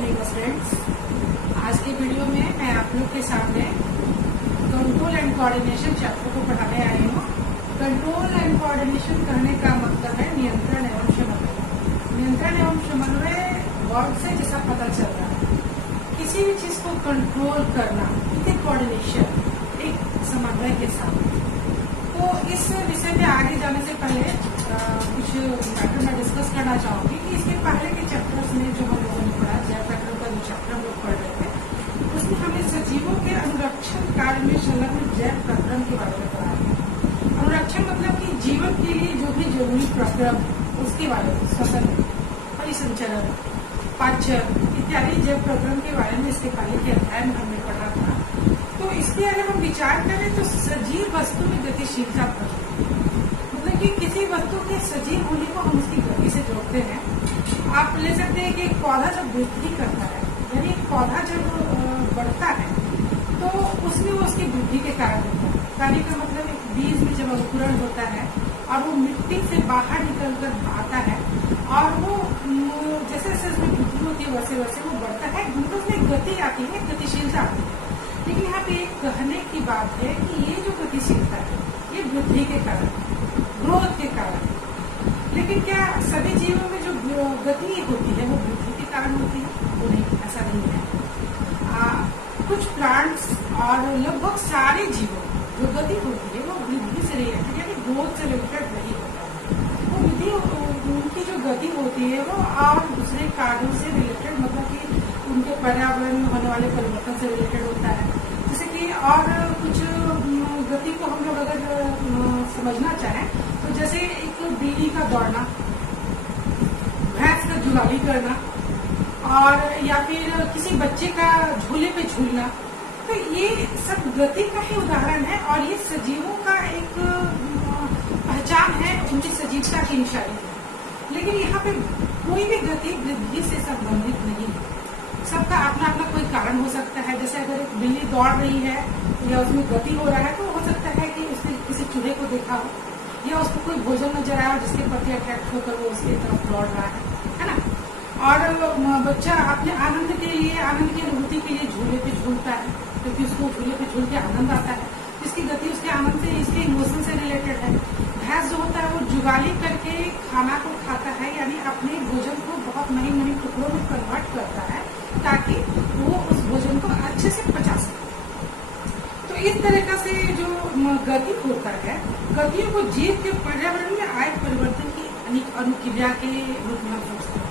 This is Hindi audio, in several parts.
Evening friends. आज के वीडियो में मैं आप लोग के सामने कंट्रोल एंड कोऑर्डिनेशन चैप्टर को पढ़ाने आई हूँ। कंट्रोल एंड कोऑर्डिनेशन कहने का मतलब है नियंत्रण एवं समन्वय। नियंत्रण एवं समन्वय वर्ड से जैसा पता चल रहा है, किसी भी चीज को कंट्रोल करना, कोऑर्डिनेशन, एक समन्वय के साथ। तो इस विषय में आगे जाने से पहले कुछ मैटर मैं डिस्कस करना चाहूंगी कि इसके पहले के चैप्टर्स में जो हम लोगों ने पढ़ा, जैव पैटर्न का जो चैप्टर हम लोग पढ़ रहे थे, उसमें हमें सजीवों के अनुरक्षण कार्य में संलग्न जैव प्रक्रम के बारे में पढ़ा है। अनुरक्षण मतलब कि जीवन के लिए जो भी जरूरी प्रक्रम, उसके बारे में श्वसन, परिसंचरण, पाचन इत्यादि जैव प्रक्रम के बारे में इसके पहले के अध्याय में हमने पढ़ा था। तो इसके अगर हम विचार करें तो सजीव वस्तु में गतिशीलता मतलब कि किसी वस्तु के सजीव होने को हम उसकी गति से जोड़ते हैं। आप ले सकते हैं कि एक पौधा जब वृद्धि करता है, यानी एक पौधा जब बढ़ता है तो उसमें वो उसकी वृद्धि के कारण होता है। कहने का मतलब एक बीज में जब अंकुरण होता है और वो मिट्टी से बाहर निकल कर आता है और वो जैसे जैसे उसमें वृद्धि होती है वैसे वैसे वो बढ़ता है, तो उसमें गति आती है, गतिशीलता आती है। लेकिन यहाँ पे एक कहने की बात है कि ये जो गतिशीलता है ये वृद्धि के कारण, ग्रोथ के कारण। लेकिन क्या सभी जीवों में जो गति होती है वो वृद्धि के कारण होती है? वो नहीं, ऐसा नहीं है। कुछ प्लांट्स और लगभग सारे जीवों जो गति होती है वो वृद्धि से रिलेटेड, यानी ग्रोथ से रिलेटेड नहीं होता है। वो वृद्धि, उनकी जो गति होती है वो और दूसरे कारणों से रिलेटेड, मतलब कि उनके पर्यावरण में होने वाले परिवर्तन से रिलेटेड होता है। जैसे कि और कुछ गति को हम लोग अगर समझना चाहें तो जैसे एक बिल्ली का दौड़ना, भैंस का जुगाली करना, और या फिर किसी बच्चे का झूले पे झूलना, तो ये सब गति का ही उदाहरण है और ये सजीवों का एक पहचान है, उनकी सजीवता की निशानी है। लेकिन यहाँ पे कोई भी गति वृद्धि से संबंधित नहीं है। सबका अपना अपना कोई कारण हो सकता है। जैसे अगर एक बिल्ली दौड़ रही है या उसमें गति हो रहा है तो हो सकता है कि उसने किसी चूहे को देखा हो या उसको कोई भोजन नजर आया हो जिसके प्रति अट्रैक्ट होकर वो उसकी तरफ दौड़ रहा है ना। और बच्चा अपने आनंद के लिए, आनंद की अनुभूति के लिए झूले पे झूलता है क्योंकि उसको झूले पे झूल के आनंद आता है। इसकी गति उसके आनंद से, इसके इमोशन से रिलेटेड है। भैंस जो होता है वो जुगाली करके खाना को खाता है, यानी अपने भोजन को बहुत महीन महीन टुकड़ों में कन्वर्ट करता है ताकि वो उस भोजन को अच्छे से पचा सके। तो इस तरीके से जो गति होता है, गतियों को जीव के पर्यावरण में आए परिवर्तन की अनुक्रिया के रूप में सोचते हैं।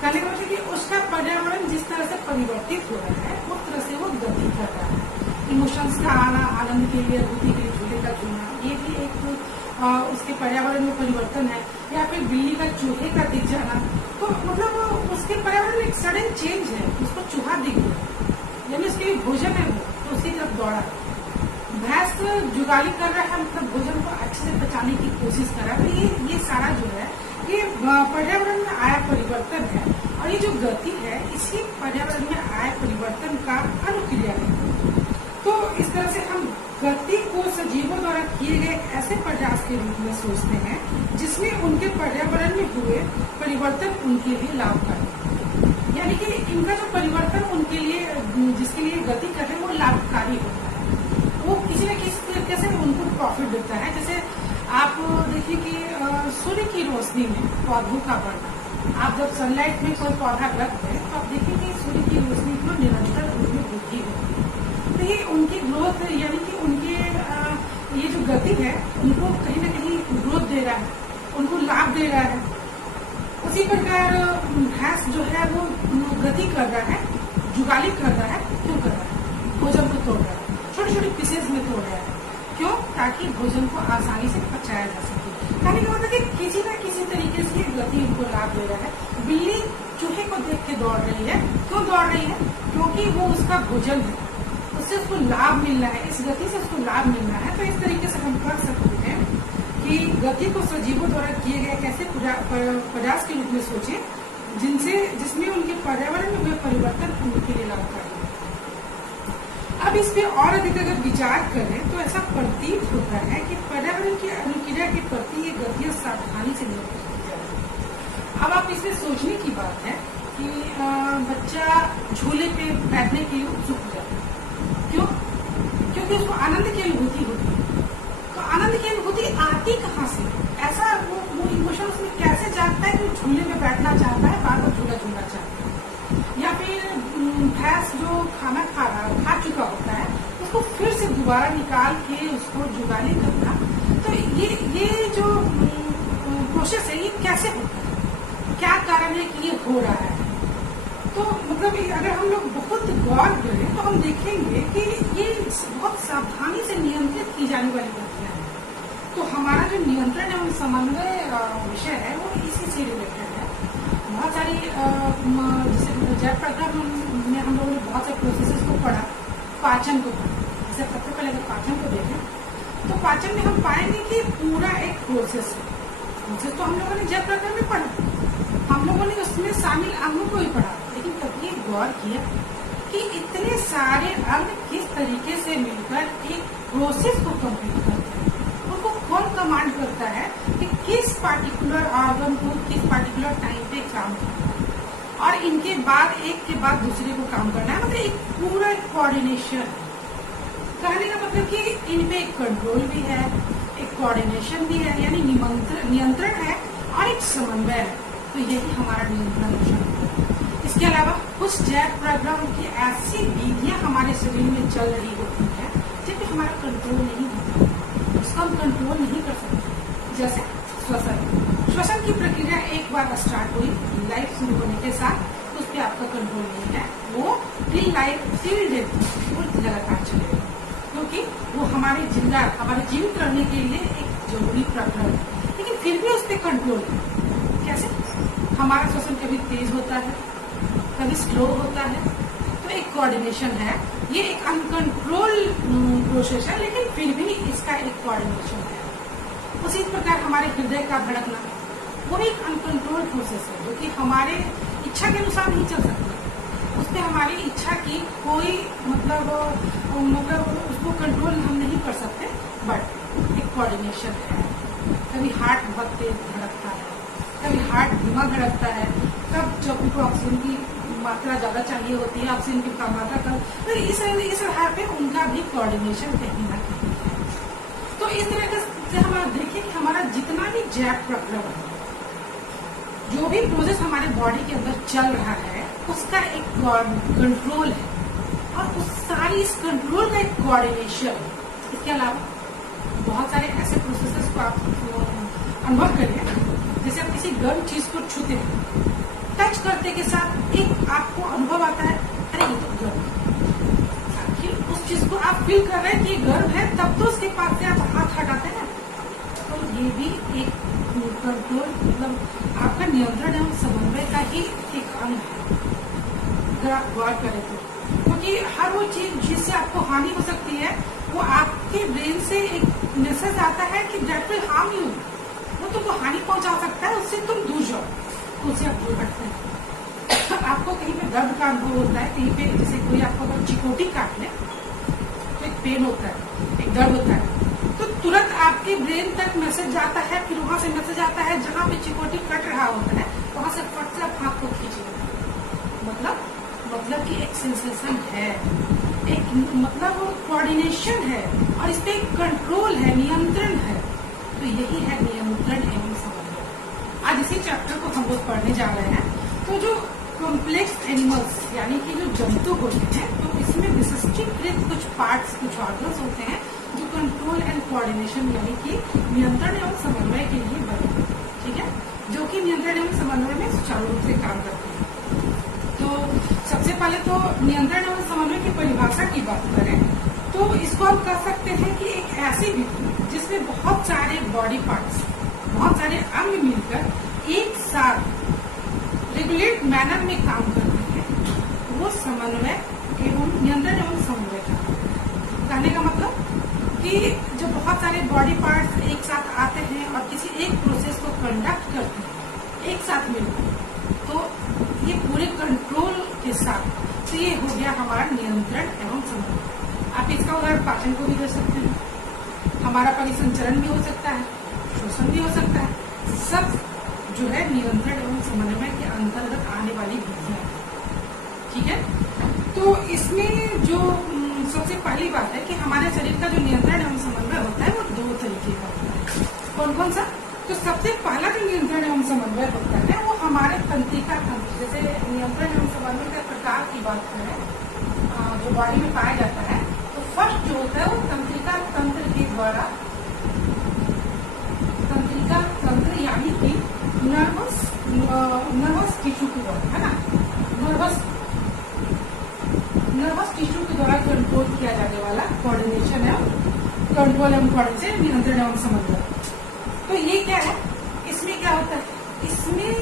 कहने का मतलब कि उसका पर्यावरण जिस तरह से परिवर्तित हो रहा है उस तरह से वो गति कर रहा है। इमोशंस का आना, आनंद के लिए, अनुभूति के लिए झूले का झूलना, ये भी एक उसके पर्यावरण में परिवर्तन है। या फिर बिल्ली का चूहे का दिख जाना, तो मतलब उसके पर्यावरण में एक सडन चेंज है। उसको चूहा दिख गया, यानी उसके लिए भोजन है वो, तो उसकी तरफ दौड़ा। भैंस जुगाली कर रहा है, मतलब भोजन को अच्छे से पचाने की कोशिश कर रहा है। तो ये सारा जो है ये पर्यावरण में आया परिवर्तन है और ये जो गति है इसी पर्यावरण में आया परिवर्तन का अनुक्रिया है। तो इस तरह से हम गति को सजीवों द्वारा किए गए ऐसे प्रयास के रूप में सोचते हैं जिसमें उनके पर्यावरण में हुए परिवर्तन उनके लिए लाभकारी, यानी कि इनका जो परिवर्तन उनके लिए, जिसके लिए गति कर रहे हैं, वो लाभकारी होता है। वो किसी न किसी तरीके से उनको प्रॉफिट देता है। जैसे आप देखिए कि सूर्य की रोशनी में पौधों का बढ़ना, आप जब सनलाइट में कोई पौधा रखते हैं तो आप देखिए कि सूर्य की रोशनी को निरंतर उसमें वृद्धि होती है। तो ये उनकी ग्रोथ, यानी कि उनके ये जो गति है उनको कहीं न कहीं ग्रोथ दे रहा है, उनको लाभ दे रहा है। उसी प्रकार भैंस जो है वो गति कर रहा है, जुगाली कर रहा है। क्यों कर रहा है? भोजन को तोड़ रहा है, छोटे छोटे पीसेज में तोड़ रहा है। क्यों? ताकि भोजन को आसानी से पचाया जा सके। कहने का मतलब कि किसी न किसी तरीके से गति उनको लाभ दे रहा है। बिल्ली चूहे को देख के दौड़ रही है। क्यों दौड़ रही है? क्योंकि वो उसका भोजन है, उससे उसको लाभ मिलना है, इस गति से उसको लाभ मिलना है। तो इस तरीके से हम कह सकते हैं कि गति को सजीवों द्वारा किए गए कैसे प्रयास के रूप में सोचे जिसमें उनके पर्यावरण में हुए परिवर्तन उनके लिए लाभकारी है। अब इस पे और अधिक अगर विचार करें तो ऐसा प्रतीत होता है कि पर्यावरण की अनुक्रिया के प्रति ये गतियां सावधानी से नियंत्रित की जा रही है। अब आप इसमें सोचने की बात है कि बच्चा झूले पे बैठने के लिए उत्सुक हो जाता है। क्यों? क्योंकि उसको आनंद की अनुभूति होती है। तो आनंद की अनुभूति आती कहाँ से? ऐसा वो इमोशन उसमें कैसे जागता है कि वो झूले में बैठना चाहता है, बार बार झूला झूलना चाहता है। या फिर भैंस जो खाना खा चुका होता है उसको फिर से दोबारा निकाल के उसको जुगाली करना। तो ये जो प्रोसेस है ये कैसे होता है, क्या कारण है कि ये हो रहा है? तो मतलब अगर हम लोग बहुत गौर करें तो हम देखेंगे कि ये बहुत सावधानी से नियंत्रित की जाने वाली प्रक्रिया है। तो हमारा जो नियंत्रण एवं समन्वय विषय है वो इसी से रिलेटेड है। बहुत सारी जैसे जैव प्रक्रम में हम लोगों ने बहुत से प्रोसेसेस को पढ़ा, पाचन को पढ़ा। जैसे सबसे पहले अगर पाचन को देखें तो पाचन में हम पाएंगे कि पूरा एक प्रोसेस है। प्रोसेस तो हम लोगों ने जैव प्रक्रम में पढ़ा, हम लोगों ने उसमें शामिल अंगों को ही पढ़ा, लेकिन कभी गौर किया कि इतने सारे अंग किस तरीके से मिलकर एक प्रोसेस को कंप्लीट करते हैं। उनको कौन कमांड करता है कि किस पार्टिकुलर ऑर्गन को किस पार्टिकुलर टाइम पे काम करना है और इनके बाद एक के बाद दूसरे को काम करना है। मतलब एक पूरा कोऑर्डिनेशन है। कहने का मतलब कि इनमें एक कंट्रोल भी है, एक कोऑर्डिनेशन भी है, यानी नियंत्रण है और एक समन्वय है। तो यही हमारा नियंत्रण है। इसके अलावा कुछ जैव प्रक्रम की ऐसी विधियां हमारे शरीर में चल रही होती है जिनमें हमारा कंट्रोल नहीं होता, उसका हम कंट्रोल नहीं कर सकते। जैसे श्वसन की प्रक्रिया एक बार स्टार्ट हुई, लाइफ शुरू होने के साथ उस पर आपका कंट्रोल नहीं है, वो टिल डेथ वो लगातार चलेगा, क्योंकि वो हमारे जीवित रहने के लिए एक जरूरी प्रक्रिया है। लेकिन फिर भी उस पर कंट्रोल है। कैसे? हमारा श्वसन कभी तेज होता है, कभी स्लो होता है, तो एक कोऑर्डिनेशन है। ये एक अनकंट्रोल प्रोसेस है, लेकिन फिर भी इसका एक कोऑर्डिनेशन है। उसी प्रकार हमारे हृदय का धड़कना, वो भी एक अनकंट्रोल प्रोसेस है जो कि हमारे इच्छा के अनुसार नहीं चल सकता। उसमें हमारी इच्छा की कोई मतलब उसको कंट्रोल हम नहीं कर सकते, बट एक कोऑर्डिनेशन है। कभी हार्ट बहुत तेज धड़कता है, कभी हार्ट धीमा धड़कता है, कब जब उनको ऑक्सीजन की मात्रा ज्यादा चाहिए होती है, ऑक्सीजन की मात्रा कम, तो इस आधार पे उनका भी कोऑर्डिनेशन कहीं ना कहीं है। तो इस तरह से हम देखिए कि हमारा जितना भी जैव प्रक्रम है, जो भी प्रोसेस हमारे बॉडी के अंदर चल रहा है, उसका एक कंट्रोल है और उस सारी इस कंट्रोल का एक कोऑर्डिनेशन है। इसके अलावा बहुत सारे ऐसे प्रोसेसेस को आप अनुभव करिए। जैसे आप किसी गर्म चीज को छूते हैं, टच करते के साथ एक आपको अनुभव आता है, अरे ये तो गर्म है। उस चीज को आप फील कर रहे हैं कि ये गर्म है, तब तो उसके पास से आप हाथ हटाते हैं। तो ये भी एक कंट्रोल मतलब आपका नियंत्रण एवं समन्वय का ही एक अंग है, अगर आप गौर करें तो। क्योंकि हर वो चीज जिससे आपको हानि हो सकती है, वो आपके ब्रेन से एक मैसेज आता है कि दैट विल हार्म यू, वो तुमको हानि पहुंचा सकता है, उससे तुम दूर जाओ, तो उससे आप दूर हटते हैं। आपको कहीं पे दर्द का अनुभव होता है, कहीं पे जैसे कोई आपको अगर चिकोटी काट ले तो एक पेन होता है, एक दर्द होता है, तो तुरंत आपके ब्रेन तक मैसेज जाता है, फिर वहां से मैसेज आता है जहां पे चिकोटी कट रहा होता है, वहां से फट से आप हाथ को खींचिए। मतलब कि एक सेंसेशन है, एक मतलब कोऑर्डिनेशन है और इस पे एक कंट्रोल है, नियंत्रण है। तो यही है नियंत्रण एवं समन्वय। आज इसी चैप्टर को हम लोग पढ़ने जा रहे हैं। तो जो कॉम्प्लेक्स एनिमल्स यानी कि जो जंतु होते हैं, तो इसमें विशिष्टीकृत कुछ पार्ट्स, कुछ ऑर्गन्स होते हैं जो कंट्रोल एंड कोऑर्डिनेशन यानी कि नियंत्रण एवं समन्वय के लिए बने, ठीक है, जो कि नियंत्रण एवं समन्वय में सुचारू रूप से काम करते हैं। तो सबसे पहले तो नियंत्रण एवं समन्वय की परिभाषा की बात करें तो इसको हम कह सकते हैं कि एक ऐसी विधि जिसमें बहुत सारे बॉडी पार्ट्स, बहुत सारे अंग मिलकर एक साथ रेगुलेट मैनर में काम करते हैं, वो समन्वय एवं नियंत्रण एवं समन्वय का। कहने का मतलब कि जब बहुत सारे बॉडी पार्ट्स एक साथ आते हैं और किसी एक प्रोसेस को कंडक्ट करते हैं एक साथ मिलकर, तो ये पूरे कंट्रोल के साथ, तो ये हो गया हमारा नियंत्रण एवं समन्वय। आप इसका उदाहरण पाचन को भी दे सकते हैं, हमारा परिसंचरण भी हो सकता है, शोषण भी हो सकता है, सब जो है नियंत्रण एवं समन्वय के अंतर्गत आने वाली विधियां हैं। ठीक है, तो इसमें जो सबसे पहली बात है कि हमारे शरीर का जो नियंत्रण एवं समन्वय होता है वो 2 तरीके का होता है। कौन कौन सा? तो सबसे पहला जो नियंत्रण एवं समन्वय होता है वो हमारे तंत्रिका तंत्र, जैसे नियंत्रण एवं समन्वय के प्रकार की बात करें जो बॉडी में पाया जाता है, तो फर्स्ट जो होता है वो तंत्रिका तंत्र के द्वारा, तंत्रिका तंत्र यानी कि नर्वस टिश्यू के द्वारा, है ना, नर्वस टिश्यू के द्वारा कंट्रोल किया जाने वाला कोऑर्डिनेशन है, कंट्रोल एवं कोऑर्डिनेशन, नियंत्रण एवं समन्वय। तो ये क्या है, इसमें क्या होता है, इसमें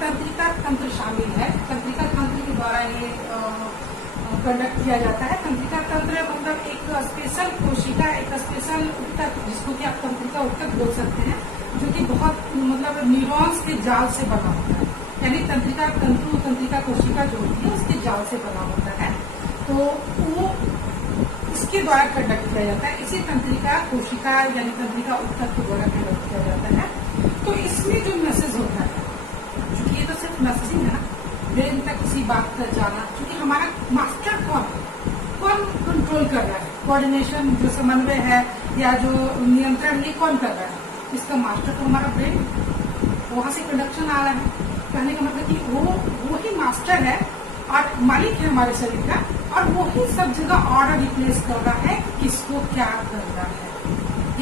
तंत्रिका तंत्र शामिल है। तंत्रिका तंत्र के द्वारा ये कंडक्ट किया जाता है। तंत्रिका तंत्र मतलब एक स्पेशल कोशिका, एक स्पेशल ऊतक, जिसको कि आप तंत्रिका ऊतक बोल सकते हैं, जो कि बहुत मतलब न्यूरॉन्स के जाल से बना होता है। यानी तंत्रिका तंतु, तंत्रिका कोशिका जो होती है उसके जाल से बना होता है, तो वो इसके द्वारा कंडक्ट किया जाता है। इसी तंत्रिका कोशिका यानी तंत्रिका ऊतक के द्वारा कंडक्ट किया जाता है। तो इसमें जो मैसेज होता है, क्योंकि ये तो सिर्फ मैसेजिंग है ना, ब्रेन तक किसी बात का जाना, क्योंकि हमारा मास्टर कौन कंट्रोल कर रहा है, कोऑर्डिनेशन जो समन्वय है या जो नियंत्रण, ये कौन कर रहा है, इसका मास्टर तो हमारा ब्रेन, वहां से कंडक्शन आ रहा है। कहने का मतलब कि वो ही मास्टर है और मालिक है हमारे शरीर का, और वो ही सब जगह ऑर्डर रिप्लेस कर रहा है किसको क्या करना है,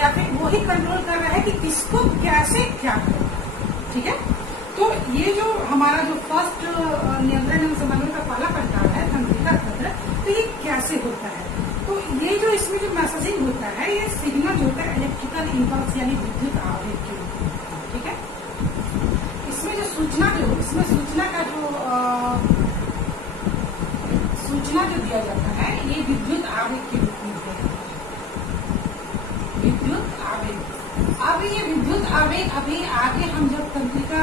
या फिर वो ही कंट्रोल कर रहा है कि किसको कैसे क्या करना है। ठीक है, तो ये जो हमारा जो फर्स्ट नियंत्रण एवं समन्वय का पहला प्रकार है तंत्रिका तंत्र, तो ये कैसे होता है, तो ये जो इसमें जो मैसेजिंग होता है, ये सिग्नल होता है इलेक्ट्रिकल इम्पल्स यानी विद्युत आवेग के रूप में। ठीक है, इसमें जो सूचना जो दिया जाता है, ये विद्युत आवेग के रूप में दिया जाता है। विद्युत आवेग, अब ये विद्युत आवेग अभी आगे हम जब तंत्रिका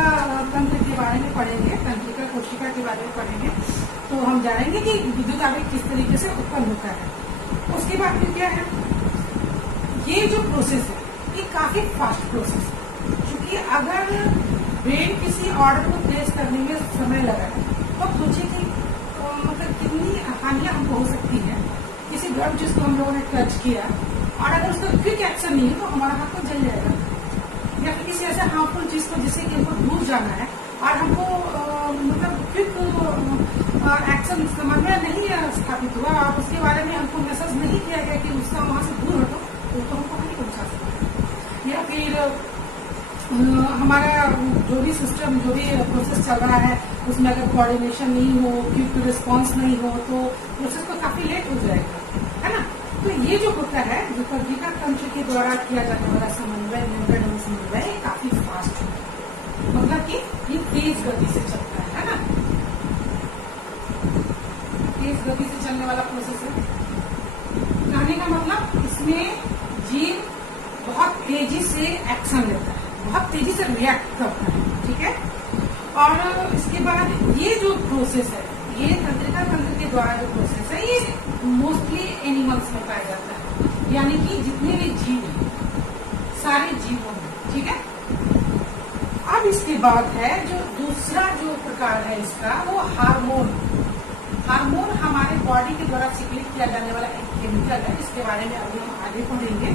तंत्र के बारे में पढ़ेंगे, तंत्रिका कोशिका के बारे में पढ़ेंगे, तो हम जानेंगे कि विद्युत आवेग किस तरीके से उत्पन्न होता है। उसके बाद फिर क्या है, ये जो प्रोसेस है ये काफी फास्ट प्रोसेस है, क्योंकि अगर ब्रेन किसी ऑर्डर को प्लेस करने में समय लगा है, तो सोचिए कि मतलब कितनी हानियां हमको हो सकती है। किसी ड्रग जिसको हम लोगों ने टच किया और अगर उसका क्विक एक्शन नहीं है तो हमारा हाथ तो जल जाएगा, या फिर किसी ऐसे हार्मफुल चीज को जिससे कि हमको दूर जाना है और हमको मतलब क्विक एक्शन समन्वय नहीं स्थापित हुआ और उसके बारे में हमको मैसेज नहीं किया गया कि उसका वहां से दूर हटो, तो हमको हानि पहुंचा सकता है। या फिर हमारा जो भी सिस्टम, जो भी प्रोसेस चल रहा है, उसमें अगर कोऑर्डिनेशन नहीं हो, क्विक रिस्पांस नहीं हो, तो प्रोसेस तो काफी लेट हो जाएगा, है ना। तो ये जो होता है, जो तंत्रिका तंत्र के द्वारा किया जाने वाला समन्वय, नियंत्रण एवं समन्वय, काफी फास्ट होता है, मतलब कि ये तेज गति से चलता है ना, तेज गति से चलने वाला प्रोसेस है। कहने का मतलब इसमें जीव बहुत तेजी से एक्शन लेता है, बहुत तेजी से रिएक्ट करता है। ठीक है, और इसके बाद ये जो प्रोसेस है, ये तंत्रिका तंत्र के द्वारा जो प्रोसेस है, ये मोस्टली एनिमल्स में पाया जाता है, यानी कि जितने भी जीव हैं, सारे जीवों में। ठीक है, अब इसके बाद है जो दूसरा जो प्रकार है इसका, वो हार्मोन। हार्मोन हमारे बॉडी के द्वारा सिक्रेट किया जाने वाला एक केमिकल है, इसके बारे में अभी हम आगे पढ़ेंगे।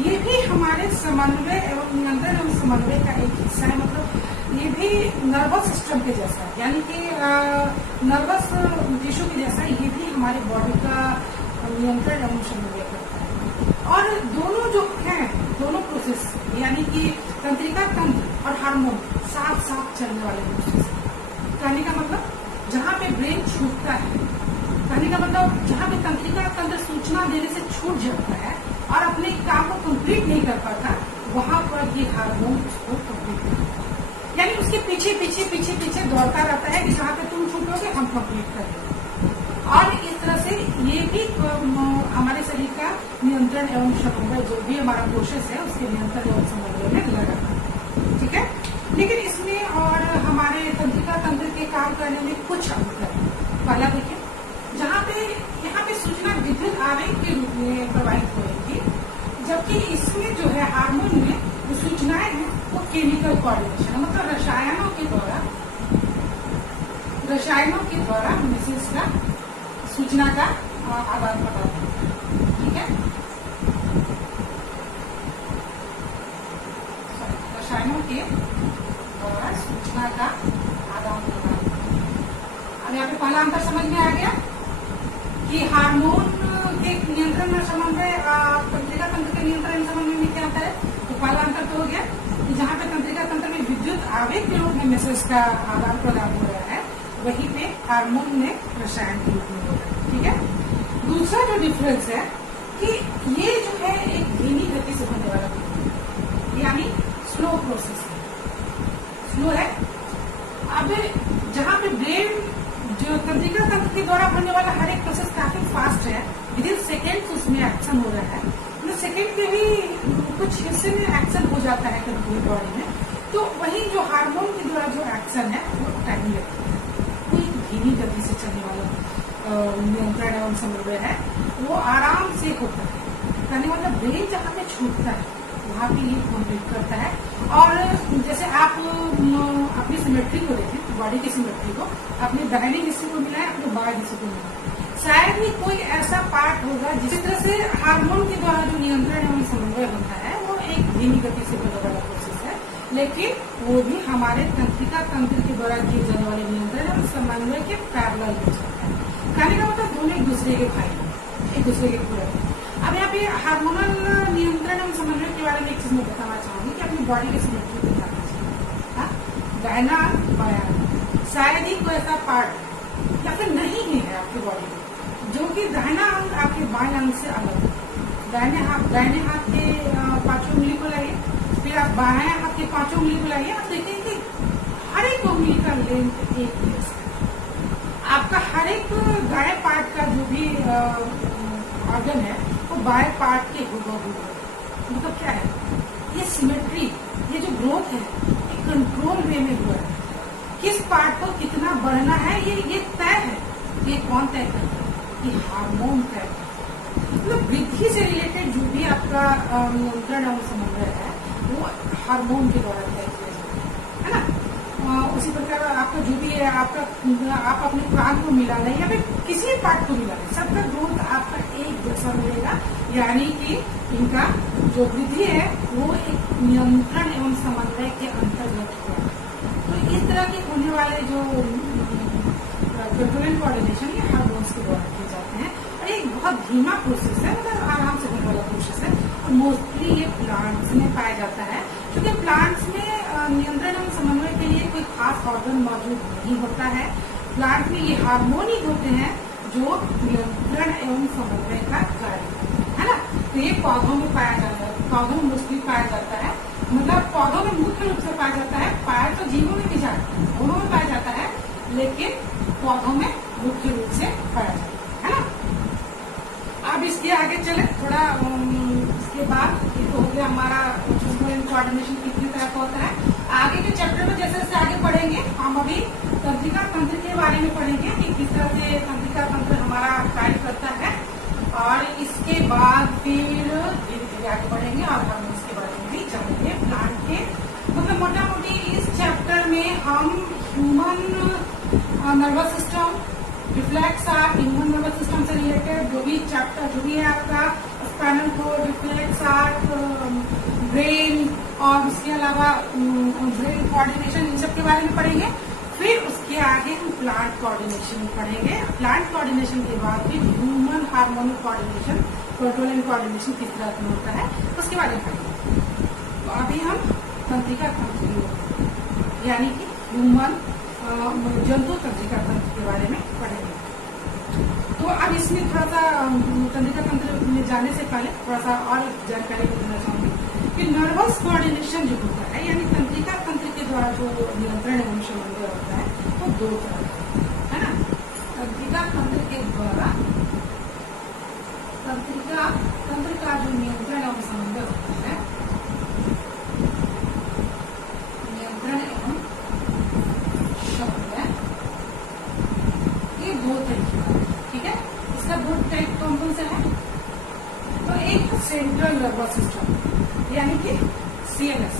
ये भी हमारे समन्वय एवं नियंत्रण एवं समन्वय का एक हिस्सा है, मतलब ये भी नर्वस सिस्टम के जैसा है, यानी कि नर्वस टिश्यू के जैसा ये भी हमारे बॉडी का नियंत्रण एवं समन्वय करता है। और दोनों जो है, दोनों प्रोसेस यानी कि तंत्रिका तंत्र और हार्मोन साथ साथ चलने वाले प्रोसेस। कहने का मतलब जहाँ पे ब्रेन छूटता है, कहने का मतलब जहाँ पे तंत्रिका तंत्र सूचना देने से छूट जाता है और अपने काम को कंप्लीट नहीं कर पाता, वहां पर ये हार्मोन उसको कंप्लीट करता है, यानी उसके पीछे पीछे पीछे पीछे दौड़ता रहता है कि जहाँ पे तुम छूटोगे हम कंप्लीट करेंगे। और इस तरह से ये भी हमारे शरीर का नियंत्रण एवं समन्वय, जो भी हमारा प्रोसेस है, उसके नियंत्रण एवं समन्वय में लगा है। ठीक है, लेकिन इसमें और हमारे तंत्रिका तंत्र के काम करने में कुछ अंतर है। पहला देखिए, जहाँ पे यहाँ पे सूचना विद्युत आवेग के रूप में प्रवाहित होगी, जबकि इसमें जो है हार्मोन में जो सूचनाएं हैं वो केमिकल कोऑर्डिनेशन, मतलब रसायनों के द्वारा मैसेज का सूचना का आदान प्रदान, ठीक है। रसायनों के द्वारा सूचना का आदान प्रदान। अब यहाँ पे पहला अंतर समझ में आ गया कि हार्मोन के नियंत्रण में समन्वय, तंत्रिका तंत्र के नियंत्रण समन्वय में क्या आता है। तो पहला अंतर तो हो गया कि जहाँ पे तंत्रिका तंत्र में विद्युत आवेग के रूप में मैसेज का आदान प्रदान हो रहा है, वहीं पे हार्मोन में रसायन के रूप में हो रहा है, ठीक है। दूसरा जो डिफरेंस है कि ये जो है एक धीमी गति से होने वाला है, यानी स्लो प्रोसेस है, स्लो है। अब जहाँ पे ब्रेन जो तंत्रिका तंत्र के द्वारा होने वाला हर एक प्रोसेस काफी फास्ट है, विद इन सेकेंड्स उसमें एक्शन हो रहा है, मतलब सेकेंड के भी कुछ हिस्से में एक्शन हो जाता है कभी बॉडी में। तो वही जो हार्मोन के द्वारा जो एक्शन है वो टाइम लगता है, वो एक धीमी गति से चलने वाला नियंत्रण एवं समन्वय है, वो आराम से होता है। कहने मतलब ब्रेन जहाँ पे छूटता है वहाँ पे ये कॉम्प्लीट करता है। और जैसे आप अपनी सिमेट्री को देखें, बॉडी की सिमेट्री को, अपने दाहिने हिस्से को मिला है, अपने बाएं हिस्से को मिला है, शायद ही कोई ऐसा पार्ट होगा जिस तरह से हार्मोन के द्वारा जो नियंत्रण एवं समन्वय होता है वो एक धीमी गति से होने वाला प्रोसेस है, लेकिन वो भी हमारे तंत्रिका तंत्र के द्वारा किए जाने वाले नियंत्रण एवं समन्वय के पैरेलल हो जाता है। कहने का मतलब दोनों एक दूसरे के भाई हैं, एक दूसरे के पूरक हैं। अब यहाँ पे हार्मोनल नियंत्रण एवं समन्वय के बारे में एक चीज मैं बताना चाहूंगी कि अपनी बॉडी के सिमेट्री को दिखाना चाहिए, दाहिना बायां, शायद ही कोई ऐसा पार्ट या फिर नहीं है आपकी बॉडी में जो कि दाहिना अंग आपके बाएं अंग से अलग है। दाहिने हाथ के 5 उंगली को लाइए, फिर आप बाएं हाथ के 5 उंगली को लाइए, आप देखेंगे कि हर एक उंगली का लेंथ एक जैसा है। आपका हर एक दाएं पार्ट का जो भी ऑर्गन है वो बाएं पार्ट के हुबहू है। मतलब क्या है, ये सिमेट्री, ये जो ग्रोथ है ये कंट्रोल वे में हुआ है। किस पार्ट को कितना बढ़ना है ये तय है। ये कौन तय करता है, ये हार्मोन तय करता है। मतलब वृद्धि से रिलेटेड जो भी आपका नियंत्रण और समन्वय है वो हार्मोन के द्वारा तय किया जाता है ना। उसी प्रकार आपका जो भी है, आप अपने प्राण को मिला लें या फिर किसी पार्ट को मिला लें, सबका ग्रोथ आपका एक जैसा मिलेगा, यानी कि इनका जो वृद्धि है वो एक नियंत्रण एवं समन्वय के अंतर्गत हुआ। तो इस तरह के होने वाले जो कंट्रोल एंड कोऑर्डिनेशन ये हार्मोन्स के द्वारा किए जाते हैं, और एक बहुत धीमा प्रोसेस है, मतलब आराम से होने वाला प्रोसेस है। और मोस्टली ये प्लांट्स में पाया जाता है, क्योंकि प्लांट्स में नियंत्रण एवं समन्वय के लिए कोई खास ऑर्गन मौजूद नहीं होता है। प्लांट में ये हार्मोन ही होते हैं जो नियंत्रण एवं समन्वय का कार्य है ना। तो ये पौधों में पाया जाता है, पौधों में मोस्टली पाया जाता है, मतलब पौधों में मुख्य रूप से पाया जाता है। पाया तो जीवों में भी जाता है, दोनों में पाया जाता है, लेकिन पौधों में मुख्य रूप से पाया जाता है ना। अब इसके आगे चले थोड़ा, इसके बाद ये तो हो गया हमारा कोऑर्डिनेशन कितने तरह का होता है। आगे के चैप्टर में जैसे जैसे आगे पढ़ेंगे हम अभी तंत्रिका तंत्र के बारे में पढ़ेंगे कि किस तरह से तंत्रिका तंत्र हमारा कार्य करता है, और इसके बाद फिर धीरे धीरे आगे बढ़ेंगे और हम इसके बारे में भी जानेंगे प्लांट के। मतलब मोटा मोटी इस चैप्टर में हम human nervous system, reflex art, human nervous system से रिलेटेड जो भी चैप्टर जो भी है आपका spinal cord, reflex art, brain और उसके अलावा ब्रेन कोऑर्डिनेशन, इन सब के बारे में पढ़ेंगे। फिर उसके आगे हम प्लांट कोऑर्डिनेशन पढ़ेंगे। प्लांट कोऑर्डिनेशन के बाद फिर human hormonal coordination, control and coordination किस तरह में होता है उसके बारे में पढ़ेंगे। तो अभी हम तंत्रिका तंत्र यानी कि ह्यूमन जंतु तंत्रिका तंत्र के बारे में पढ़ेंगे। तो अब इसमें थोड़ा सा तंत्रिका तंत्र में जाने से पहले थोड़ा सा और जानकारी देना चाहूंगी कि नर्वस कोऑर्डिनेशन जो होता है, यानी तंत्रिका तंत्र के द्वारा जो नियंत्रण एवं समन्वय होता है वो दो तरह का है ना। तंत्रिका तंत्र के द्वारा तंत्रिका तंत्र का जो नियंत्रण एवं समन्वय होता है, नियंत्रण एवं समन्वय ये दो तरीके का, ठीक है। इसका दो टाइप कौन से है। तो एक सेंट्रल नर्वस सिस्टम यानी कि CNS,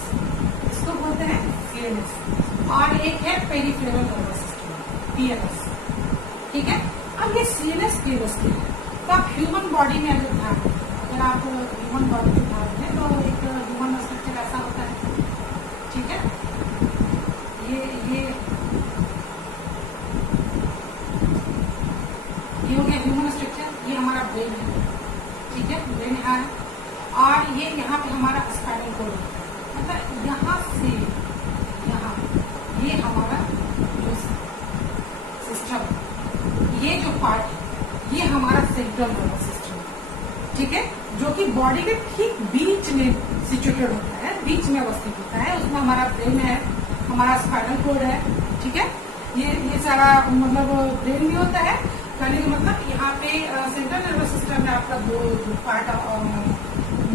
इसको बोलते सीएनएस, और एक है पेरिफेरल नर्वस सिस्टम, पीएनएस। ठीक है, अब ये सीएनएस केवस के लिए तो आप ह्यूमन बॉडी में अगर ध्यान दें, अगर आप ह्यूमन बॉडी में ध्यान दें तो एक ह्यूमन स्ट्रक्चर ऐसा होता है। ठीक है, ये हो गया ह्यूमन स्ट्रक्चर, ये हमारा ब्रेन है। ठीक है, ब्रेन यहाँ है, और ये यहाँ पे हमारा स्पाइनल कोड है, मतलब यहाँ से यहाँ ये हमारा जो सिस्टम, ये जो पार्ट है ये हमारा सेंट्रल नर्वस सिस्टम है। ठीक है, जो कि बॉडी के ठीक बीच में सिचुएटेड होता है, बीच में अवस्थित होता है। उसमें हमारा ब्रेन है, हमारा स्पाइनल कोड है। ठीक है, ये सारा मतलब ब्रेन भी होता है, कहने का मतलब यहाँ पे सेंट्रल नर्वस सिस्टम में आपका दो पार्ट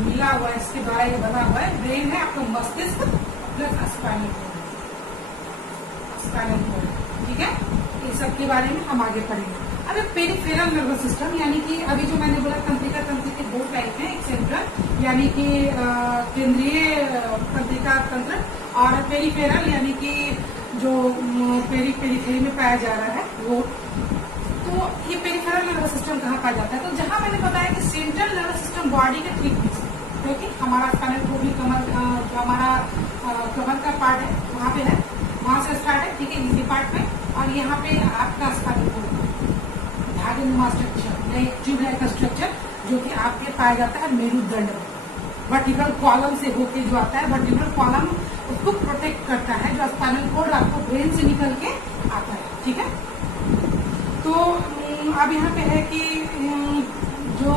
मिला हुआ है, इसके द्वारा ये बना हुआ है। ब्रेन है आपका मस्तिष्क प्लस स्पाइनल कोड। ठीक है, इन सब के बारे में हम आगे पढ़ेंगे। अब पेरिफेरल नर्वस सिस्टम यानी कि अभी जो मैंने बोला तंत्रिका तंत्र के दो टाइप हैं, एक सेंट्रल यानी कि केंद्रीय तंत्रिका तंत्र, और पेरिफेरल यानी कि जो पेरिफेरी में पाया जा रहा है वो। तो ये पेरिफेरल नर्वस सिस्टम कहाँ पाया जाता है? तो जहाँ मैंने बताया कि सेंट्रल नर्वस सिस्टम बॉडी के ठीक पीछे, क्योंकि हमारा स्पाइनल कोड भी कमर जो हमारा कमर का पार्ट है वहाँ पे है, वहां से स्टार्ट है। ठीक है, इसी पार्ट में, और यहाँ पे आपका स्पाइनल कोड धागे स्ट्रक्चर, एक ट्यूब लाइक स्ट्रक्चर जो कि आपके पाया जाता है मेरुदंड में, वर्टिकल कॉलम से होके जो आता है, वर्टिकल कॉलम उसको प्रोटेक्ट करता है, जो स्पाइनल कोड आपको ब्रेन से निकल के आता है। ठीक है, तो अब यहाँ पे है कि जो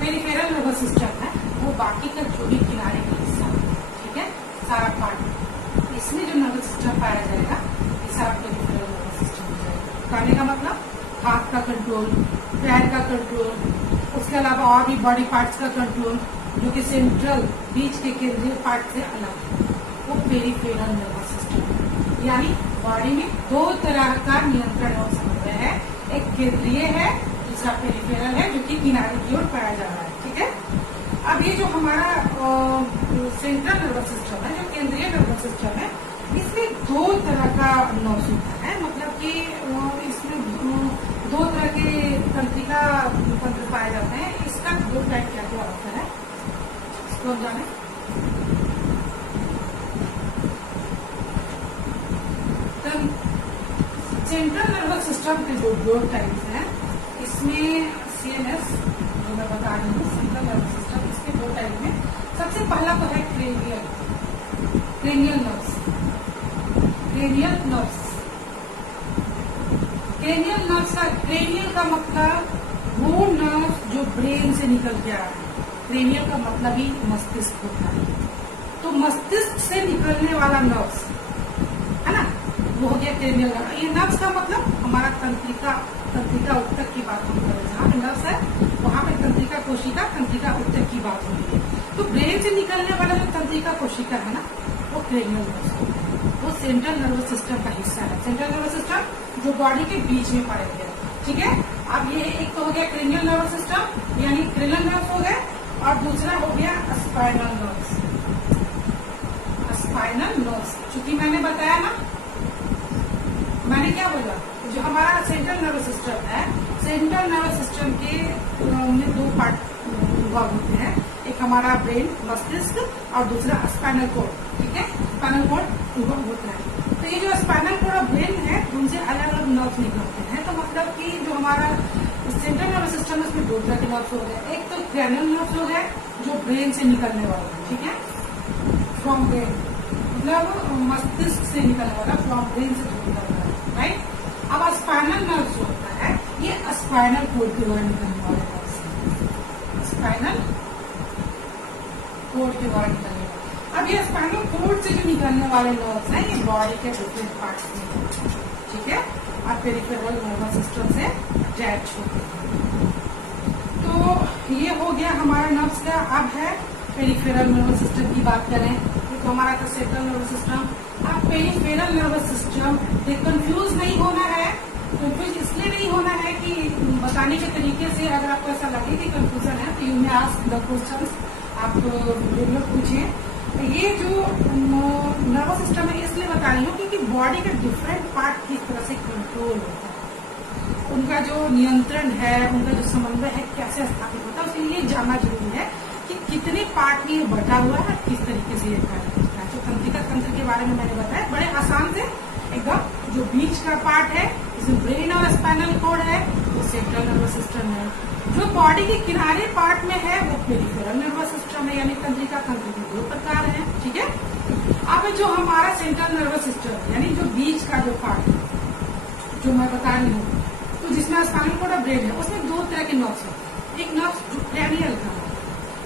पेरिफेरल नर्वस सिस्टम है वो बाकी का जो भी किनारे का हिस्सा, ठीक है, सारा पार्ट, इसमें जो नर्वस सिस्टम पाया जाएगा ये सारा पेरिफेरल नर्वस सिस्टम हो जाएगा। कहने का मतलब हाथ का कंट्रोल, पैर का कंट्रोल, उसके अलावा और भी बॉडी पार्ट्स का कंट्रोल जो कि सेंट्रल बीच के केंद्रीय पार्ट से अलग है, वो पेरिफेरल नर्वस सिस्टम है। यानी बॉडी में दो तरह का नियंत्रण और समन्वय है, एक केंद्रीय है, दूसरा पेरिफेरल है, जो कि किनारे की ओर पाया जा रहा है। ठीक है, अब ये जो हमारा सेंट्रल नर्वस सिस्टम है, जो केंद्रीय नर्वस सिस्टम है, इसमें दो तरह का नर्व्स होता है, मतलब कि इसमें दो तरह के तंत्रिका तंत्र पाए जाते हैं। इसका दो टाइप क्या क्या होता है इसको हम जाने। सेंट्रल नर्वस सिस्टम के दो टाइप्स हैं, इसमें सीएनएस जो मैं बता रही हूँ, सेंट्रल नर्वस सिस्टम, इसके दो टाइप में। सबसे पहला तो है क्रेनियल नर्व्स। क्रेनियल का मतलब वो नर्व जो ब्रेन से निकल के आ रहा है। क्रेनियल का मतलब ही मस्तिष्क होता है, तो मस्तिष्क से निकलने वाला नर्व्स है ना, वो हो गया क्रेनियल नर्व। ये नर्व्स का मतलब हमारा तंत्रिका उत्तक की बात हम कर रहे हैं, जहाँ पे नर्व्स है वहाँ पे तंत्रिका कोशिका, तंत्रिका उत्तक की बात हो रही है। तो ब्रेन से निकलने वाला जो तंत्रिका कोशिका है ना, वो क्रेनियल नर्व्स, वो सेंट्रल नर्वस सिस्टम का हिस्सा है। सेंट्रल नर्वस सिस्टम जो बॉडी के बीच में पाया गया। ठीक है, अब ये एक तो हो गया क्रेनियल नर्वस सिस्टम यानी क्रेनियल नर्व्स हो गए, और दूसरा हो गया स्पाइनल नर्व्स। चूंकि मैंने बताया ना, मैंने क्या बोला, जो हमारा सेंट्रल नर्वस सिस्टम है, सेंट्रल नर्वस सिस्टम के में दो पार्ट विभाग होते हैं, एक हमारा ब्रेन मस्तिष्क और दूसरा स्पाइनल कोड। ठीक है, स्पाइनल कोड विभाग होता है। तो ये जो स्पाइनल कोड और ब्रेन है उनसे अलग अलग नर्व निकलते हैं। तो मतलब कि जो हमारा सेंट्रल नर्वस सिस्टम है उसमें दो तरह के नर्व हो गए, एक तो क्रेनियल नर्व हो गए जो ब्रेन से निकलने वाला है। ठीक है, फ्रॉम ब्रेन मतलब मस्तिष्क से निकलने वाला, फ्रॉम ब्रेन से निकलने वाला, राइट। अब स्पाइनल नर्व जो होता है ये स्पाइनल कोड के द्वारा निकलने वाले नर्व, स्पाइनल कोड के द्वारा निकलने वाले। अब ये स्पाइनल कोड से जो निकलने वाले नर्व्स हैं ये बॉडी के डिफरेंट पार्ट्स में, ठीक है, और पेरिफेरल नर्वस सिस्टम से अटैच होते हैं। तो ये हो गया हमारा नर्व्स का। अब है पेरिफेरल नर्वस सिस्टम की बात करें तो हमारा था सेंट्रल नर्वस सिस्टम। अब पेरिफेरल नर्वस सिस्टम कंफ्यूज नहीं होना है, कंफ्यूज इसलिए नहीं होना है कि बताने के तरीके से अगर आपको ऐसा लगे कि कंफ्यूजन है तो you may ask the questions, आप रेगुलर पूछिए। ये जो रही हूँ कि बॉडी के डिफरेंट पार्ट किस तरह से कंट्रोल होता है, उनका जो नियंत्रण है, उनका जो समन्वय है कैसे स्थापित होता है, उसके लिए जानना जरूरी है कि कितने पार्ट में ये बटा हुआ है, किस तरीके से ये कार्य करता है। जो तंत्रिका तंत्र के बारे में मैंने बताया बड़े आसान से एकदम, जो बीच का पार्ट है इसमें ब्रेन और स्पाइनल कॉर्ड है, वो सेंट्रल नर्वस सिस्टम है। जो बॉडी के किनारे पार्ट में है वो पेरिफेरल नर्वस सिस्टम है, यानी तंत्रिका तंत्र के दो प्रकार है। ठीक है, अब जो हमारा सेंट्रल नर्वस सिस्टम यानी जो बीच का जो पार्ट है, जो मैं बता रही हूँ, तो जिसमें स्पाइनल कॉर्ड और ब्रेन है, उसमें दो तरह के नर्व्स होते हैं। एक नर्व जो क्रैनियल का है,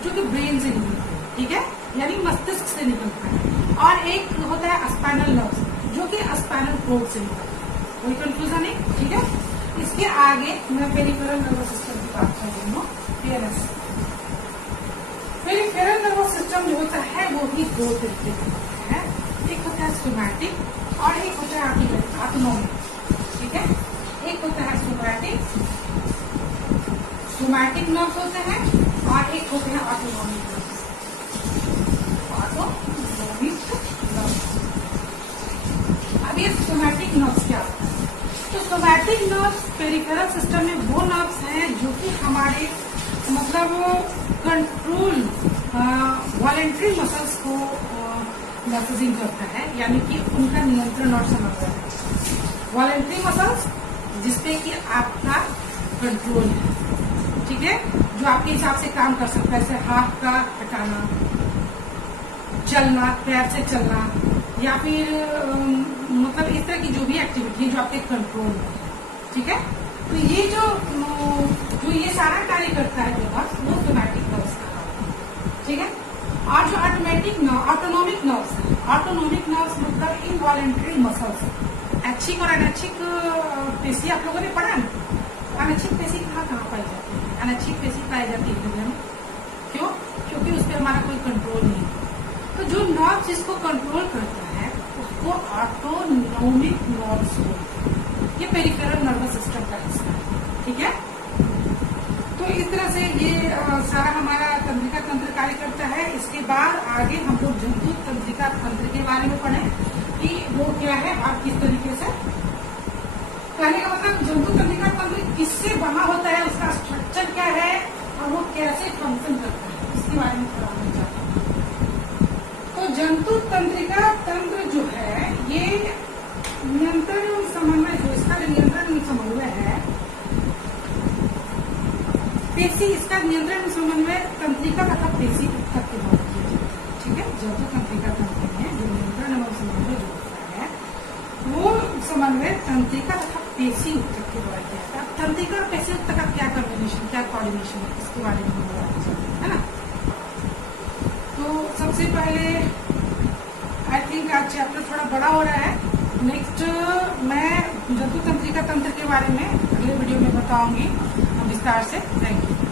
जो कि ब्रेन से निकलता है, ठीक है, यानी मस्तिष्क से निकलता है, और एक होता है स्पाइनल नर्व, जो कि स्पाइनल कॉर्ड से निकलता है। कोई कंफ्यूजन नहीं, ठीक है। इसके आगे मैं पेरिफेरल नर्वस सिस्टम की बात कर रही हूँ। पेरिफेरल नर्वस सिस्टम जो होता है वो भी दो तरीके का होता है, एक होता है सोमैटिक और एक होता है ऑटोनॉमिक। ठीक है, एक होता है सोमैटिक नर्व्स होते हैं और एक होते हैं ऑटोनॉमिक नर्व्स। अब ये सोमैटिक नर्व्स क्या होता है? तो सोमैटिक नर्व्स पेरिफेरल सिस्टम में वो नर्व्स हैं जो कि हमारे मतलब कंट्रोल वॉलेंट्री मसल्स को मैसेजिंग करता है, यानी कि उनका नियंत्रण और समन्वय है। वॉलेंट्री मसल्स जिसपे कि आपका कंट्रोल है, ठीक है, जो आपके हिसाब से काम कर सकता है, जैसे हाथ का हटाना, चलना, पैर से चलना, या फिर मतलब इस तरह की जो भी एक्टिविटी जो आपके कंट्रोल में है। ठीक है, तो ये जो ये सारा कार्य करता है जो नर्व्स, वो सोमैटिक नर्व्स का, ठीक है। और जो ऑटोनॉमिक नर्व्स है, ऑटोनॉमिक नर्व्स मतलब इनवॉलेंट्री मसल्स, ऐच्छिक और अनैच्छिक पेशी आप लोगों ने पढ़ा है। अनैच्छिक पेशी कहाँ पाई जाती है? अनैच्छिक पेशी पाई जाती है हृदय में। क्यों? क्योंकि उस पर हमारा कोई कंट्रोल नहीं है। तो जो नर्व जिसको कंट्रोल करता है उसको ऑटोनॉमिक नर्व्स बोलते हैं। ये पेरिफेरल नर्वस सिस्टम का हिस्सा है, ठीक है। तो इस तरह से ये सारा हमारा तंत्रिका तंत्र कार्य करता है। इसके बाद आगे हम लोग जंतु तंत्रिका तंत्र के बारे में पढ़ें कि वो क्या है और किस तरीके से। कहने का मतलब जंतु तंत्रिका तंत्र किससे बना होता है, उसका स्ट्रक्चर क्या है और वो कैसे फंक्शन करता है, इसके बारे में थोड़ा हम जानते हैं। तो जंतु तंत्रिका तंत्र जो है ये नियंत्रण एवं समन्वय, जो इसका नियंत्रण एवं समन्वय है, पेशी, इसका नियंत्रण एवं समन्वय तंत्रिका तथा पेशी तक के द्वारा किया जाता है। ठीक है, जंतु तंत्रिका तंत्र में जो नियंत्रण एवं समन्वय जो होता है वो समन्वय तंत्रिका तथा पेशी उत्तक के द्वारा किया जाता है। तंत्रिका और पेशी उत्तक का क्या कॉम्बिनेशन, क्या कोऑर्डिनेशन है, इसके बारे में हम बात करते हैं, है ना। तो सबसे पहले आई थिंक आज चैप्टर थोड़ा बड़ा हो रहा है। नेक्स्ट मैं जंतु तंत्रिका तंत्र के बारे में अगले वीडियो में बताऊंगी विस्तार से। Thank you.